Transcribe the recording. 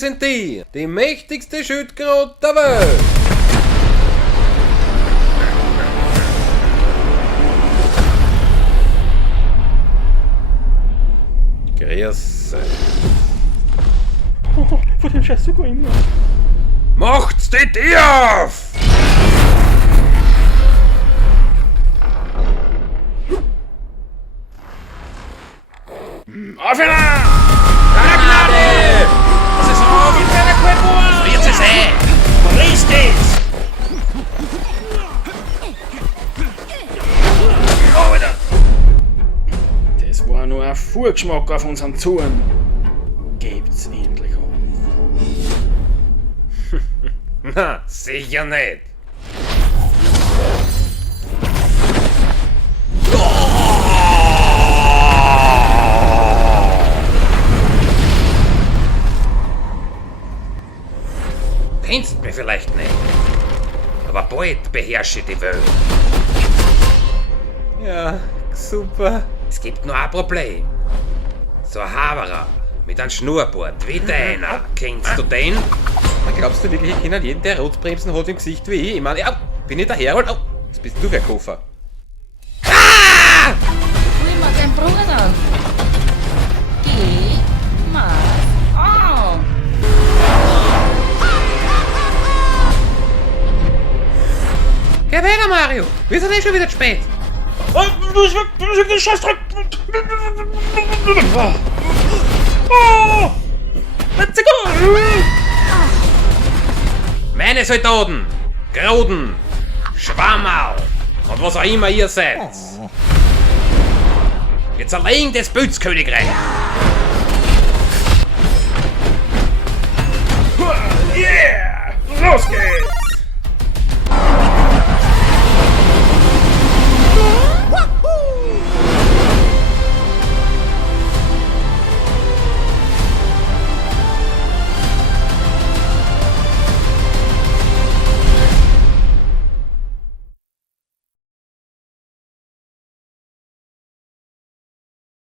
präsentieren die mächtigste Schildkröte der Welt. Grüß euch. Vor dem Scheiß sogar immer. Macht's die Tür auf! Aufhören! Gnade! Das ist auf! Gib mir eine Quellbohr! Friert sie sehen! Verlies geht's! Oh, Alter! Das war nur ein Vorgeschmack auf unseren Zorn. Gebt's endlich auf. Na, sicher nicht. Kennst mich vielleicht nicht, aber bald beherrsche ich die Welt. Ja, super. Es gibt nur ein Problem. So ein Haberer mit einem Schnurrbart, wie deiner. Kennst du den? Glaubst du wirklich, ich kenne jeden, der Rotbremsen hat im Gesicht wie ich? Ich meine, ja, bin ich der Herold? Oh, was bist du für ein Koffer? Hol mal deinen Bruder. Geh mal auf. Geh weiter, Mario! Wir sind eh schon wieder zu spät! Oh, du bist den Scheiß dran! Oh! Let's go! Meine Soldaten, Groden, Schwammerl und was auch immer ihr seid. Wir zerlegen das Pilzkönigreich. Yeah! Los geht's!